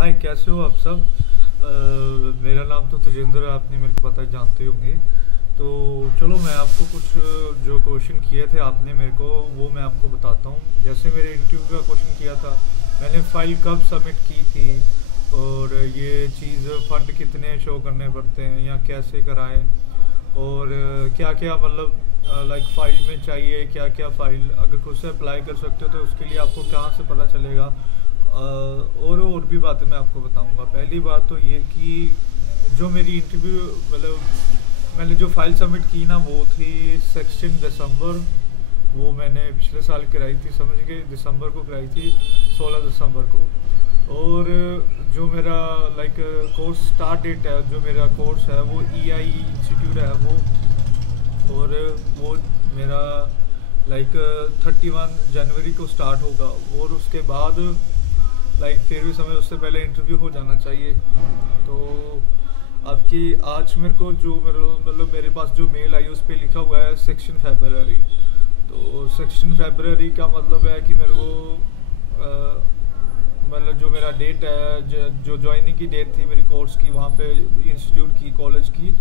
हाय, कैसे हो आप सब। मेरा नाम तो तजेंद्र है, आपने मेरे को पता ही जानते होंगे। तो चलो मैं आपको कुछ जो क्वेश्चन किए थे आपने मेरे को, वो मैं आपको बताता हूँ। जैसे मेरे इंटरव्यू का क्वेश्चन किया था, मैंने फ़ाइल कब सबमिट की थी, और ये चीज़ फ़ंड कितने शो करने पड़ते हैं या कैसे कराएं, और क्या क्या मतलब लाइक फ़ाइल में चाहिए, क्या क्या फ़ाइल अगर खुद से अप्लाई कर सकते हो तो उसके लिए आपको कहाँ से पता चलेगा। और भी बातें मैं आपको बताऊंगा। पहली बात तो ये कि जो मेरी इंटरव्यू मतलब मैंने जो फ़ाइल सबमिट की ना, वो थी 16 दिसंबर। वो मैंने पिछले साल कराई थी, समझ के दिसंबर को कराई थी, 16 दिसंबर को। और जो मेरा लाइक कोर्स स्टार्ट डेट है, जो मेरा कोर्स है वो EI इंस्टीट्यूट है वो। और वो मेरा लाइक 31 जनवरी को स्टार्ट होगा। और उसके बाद लाइक फिर भी समय उससे पहले इंटरव्यू हो जाना चाहिए। तो आपकी आज मेरे को जो मेरे मतलब मेरे पास जो मेल आई उस पर लिखा हुआ है 16 फरवरी। तो 16 फरवरी का मतलब है कि मेरे को मतलब जो मेरा डेट है, जो ज्वाइनिंग की डेट थी मेरी कोर्स की वहाँ पे, इंस्टीट्यूट की, कॉलेज की,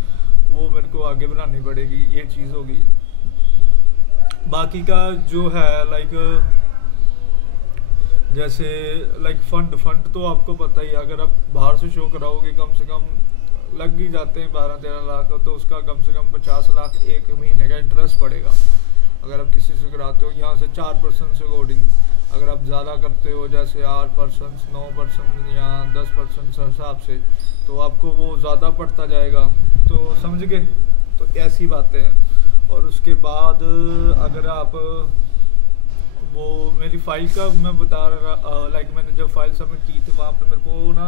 वो मेरे को आगे बनानी पड़ेगी। ये चीज़ होगी। बाकी का जो है लाइक जैसे लाइक फंड तो आपको पता ही है, अगर आप बाहर से शो कराओगे कम से कम लग ही जाते हैं 12-13 लाख। तो उसका कम से कम 50 लाख एक महीने का इंटरेस्ट पड़ेगा अगर आप किसी से कराते हो। यहाँ से 4% से अकॉर्डिंग अगर आप ज़्यादा करते हो, जैसे 8%, 9% या 10% हिसाब से, तो आपको वो ज़्यादा पड़ता जाएगा। तो समझ गए। तो ऐसी बातें हैं। और उसके बाद अगर आप वो मेरी फ़ाइल का मैं बता रहा लाइक मैंने जब फ़ाइल सबमिट की थी वहाँ पे मेरे को ना,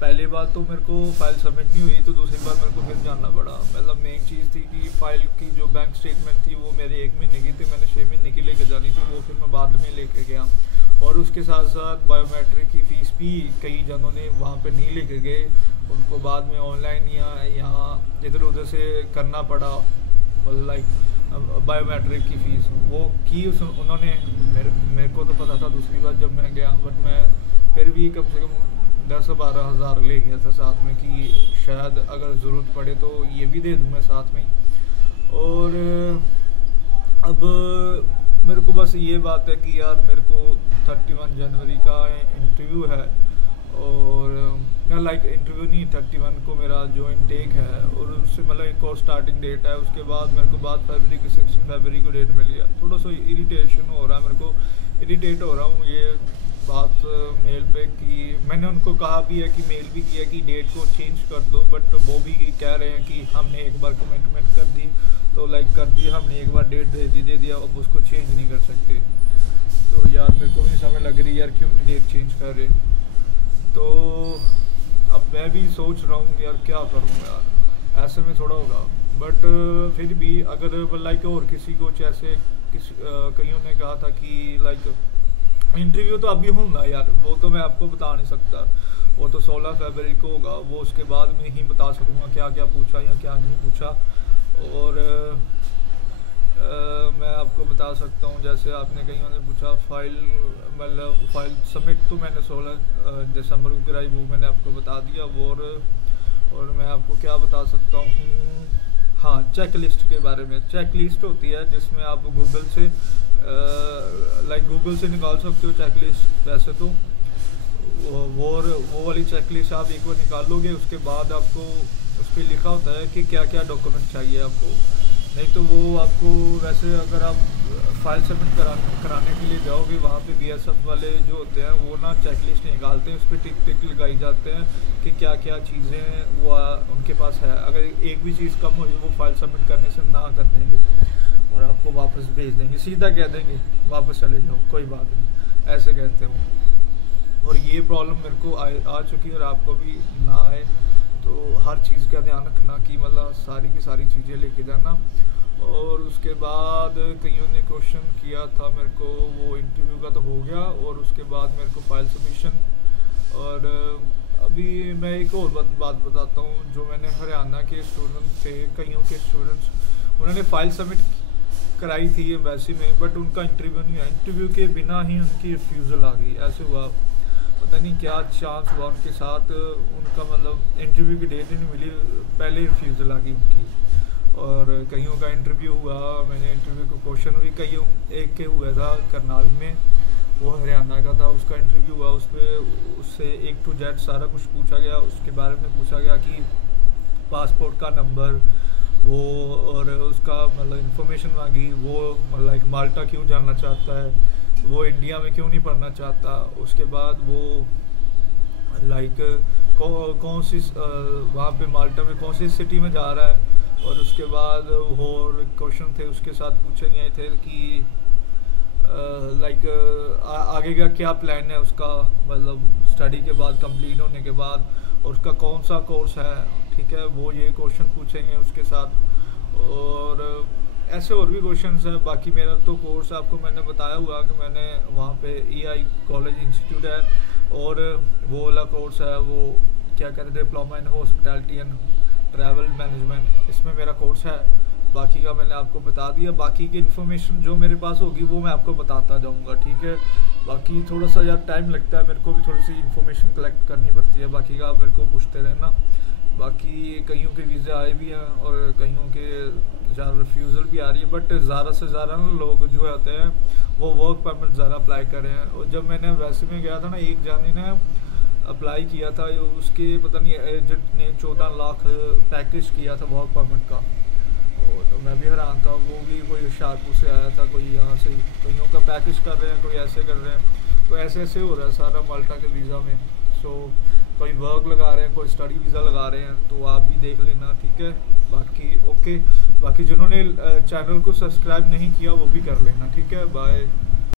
पहली बार तो मेरे को फ़ाइल सबमिट नहीं हुई, तो दूसरी बार मेरे को फिर जानना पड़ा। मतलब मेन चीज़ थी कि फ़ाइल की जो बैंक स्टेटमेंट थी वो मेरे 1 महीने की थी, मैंने 6 महीने की लेके जानी थी, वो फिर मैं बाद में लेके गया। और उसके साथ साथ बायोमेट्रिक की फ़ीस भी कई जनों ने वहाँ पे नहीं लेके गए, उनको बाद में ऑनलाइन या यहाँ इधर उधर से करना पड़ा। मतलब लाइक बायोमेट्रिक की फ़ीस वो की उन्होंने, मेरे को तो पता था दूसरी बार जब मैं गया, बट मैं फिर भी कम से कम 10-12 हज़ार ले गया था साथ में, कि शायद अगर ज़रूरत पड़े तो ये भी दे दूँ मैं साथ में। और अब मेरे को बस ये बात है कि यार मेरे को 31 जनवरी का इंटरव्यू है, और लाइक इंटरव्यू नहीं, 31 को मेरा जो इनटेक है, और उससे मतलब एक और स्टार्टिंग डेट है। उसके बाद मेरे को बाद फरवरी की 16 फरवरी को डेट मिली है। थोड़ा सा इरिटेशन हो रहा है मेरे को, इरिटेट हो रहा हूँ ये बात मेल पे, कि मैंने उनको कहा भी है, कि मेल भी किया कि डेट को चेंज कर दो, बट वो भी कह रहे हैं कि हमने एक बार कमिटमेंट कर दी, तो लाइक कर दी हमने, एक बार डेट दे दिया, अब उसको चेंज नहीं कर सकते। तो यार मेरे को भी समझ लग रही है यार, क्यों नहीं डेट चेंज कर रहे। तो अब मैं भी सोच रहा हूँ यार क्या करूँ यार, ऐसे में थोड़ा होगा। बट फिर भी अगर लाइक और किसी को जैसे कईयों ने कहा था कि लाइक इंटरव्यू तो अभी होगा यार, वो तो मैं आपको बता नहीं सकता, वो तो 16 फरवरी को होगा, वो उसके बाद में ही बता सकूँगा क्या क्या पूछा या क्या नहीं पूछा। और मैं आपको बता सकता हूँ, जैसे आपने कईयों ने पूछा फ़ाइल, मतलब फ़ाइल सबमिट तो मैंने 16 दिसंबर को कराई, वो मैंने आपको बता दिया। और मैं आपको क्या बता सकता हूँ, हाँ, चेक लिस्ट के बारे में। चेक लिस्ट होती है जिसमें आप गूगल से लाइक गूगल से निकाल सकते हो चेक लिस्ट। वैसे तो वो वाली चेक लिस्ट आप एक बार निकाल लोगे, उसके बाद आपको उस पर लिखा होता है कि क्या क्या डॉक्यूमेंट चाहिए आपको। नहीं तो वो आपको वैसे अगर आप फाइल सबमिट कराने के लिए जाओगे, वहाँ पे BSF वाले जो होते हैं वो ना चेक लिस्ट निकालते हैं, उस पर टिक टिक लगाई जाते हैं कि क्या क्या चीज़ें वो उनके पास है। अगर एक भी चीज़ कम हो जाए वो फाइल सबमिट करने से ना कर देंगे और आपको वापस भेज देंगे, सीधा कह देंगे वापस चले जाओ, कोई बात नहीं, ऐसे कहते हो। और ये प्रॉब्लम मेरे को आ चुकी है, और आपको भी ना आए। तो हर चीज़ का ध्यान रखना कि मतलब सारी की सारी चीज़ें लेके जाना। और उसके बाद कईयों ने क्वेश्चन किया था मेरे को, वो इंटरव्यू का तो हो गया, और उसके बाद मेरे को फाइल सबमिशन। और अभी मैं एक और बात बताता हूँ, जो मैंने हरियाणा के स्टूडेंट्स थे, कईयों के स्टूडेंट्स, उन्होंने फ़ाइल सबमिट कराई थी एम्बेसी में, बट उनका इंटरव्यू नहीं आया, इंटरव्यू के बिना ही उनकी रिफ्यूज़ल आ गई। ऐसे हुआ पता नहीं क्या चांस हुआ उनके साथ, उनका मतलब इंटरव्यू की डेट ही नहीं मिली, पहले ही रिफ्यूज़ल आ गई उनकी। और कईयों का इंटरव्यू हुआ, मैंने इंटरव्यू का क्वेश्चन भी कईयों, एक के हुआ था करनाल में, वो हरियाणा का था, उसका इंटरव्यू हुआ, उस पर उससे A to Z सारा कुछ पूछा गया, उसके बारे में पूछा गया कि पासपोर्ट का नंबर वो, और उसका मतलब इंफॉर्मेशन मांगी, वो लाइक माल्टा क्यों जाना चाहता है, वो इंडिया में क्यों नहीं पढ़ना चाहता, उसके बाद वो लाइक कौन सी वहाँ पे माल्टा में कौन सी सिटी में जा रहा है, और उसके बाद और क्वेश्चन थे उसके साथ पूछे गए थे कि लाइक आगे का क्या प्लान है उसका, मतलब स्टडी के बाद, कंप्लीट होने के बाद, और उसका कौन सा कोर्स है, ठीक है, वो ये क्वेश्चन पूछेंगे उसके साथ। और ऐसे और भी क्वेश्चंस हैं। बाकी मेरा तो कोर्स आपको मैंने बताया हुआ कि मैंने वहाँ पे EI कॉलेज इंस्टीट्यूट है, और वो वाला कोर्स है, वो क्या कहते हैं, diploma in hospitality and travel management, इसमें मेरा कोर्स है। बाकी का मैंने आपको बता दिया, बाकी की इन्फॉर्मेशन जो मेरे पास होगी वो मैं आपको बताता जाऊँगा, ठीक है। बाकी थोड़ा सा यार टाइम लगता है, मेरे को भी थोड़ी सी इन्फॉर्मेशन कलेक्ट करनी पड़ती है, बाकी का आप मेरे को पूछते रहना। बाकी कईयों के वीज़े आए भी हैं और कईयों के ज़्यादा रिफ्यूज़ल भी आ रही है, बट ज़्यादा से ज़्यादा ना लोग जो आते हैं वो वर्क परमिट ज़्यादा अप्लाई कर रहे हैं। और जब मैंने वैसे में गया था ना, एक जाने ने अप्लाई किया था, उसके पता नहीं एजेंट ने 14 लाख पैकेज किया था वर्क परमिट का, तो मैं भी हैरान था। वो भी कोई होशियारपुर से आया था, कोई यहाँ से, कईयों का पैकेज कर रहे हैं, कोई ऐसे कर रहे हैं, तो ऐसे ऐसे हो रहा है सारा माल्टा के वीज़ा में। सो कोई वर्क लगा रहे हैं, कोई स्टडी वीज़ा लगा रहे हैं, तो आप भी देख लेना, ठीक है। बाकी ओके, बाकी जिन्होंने चैनल को सब्सक्राइब नहीं किया वो भी कर लेना, ठीक है। बाय।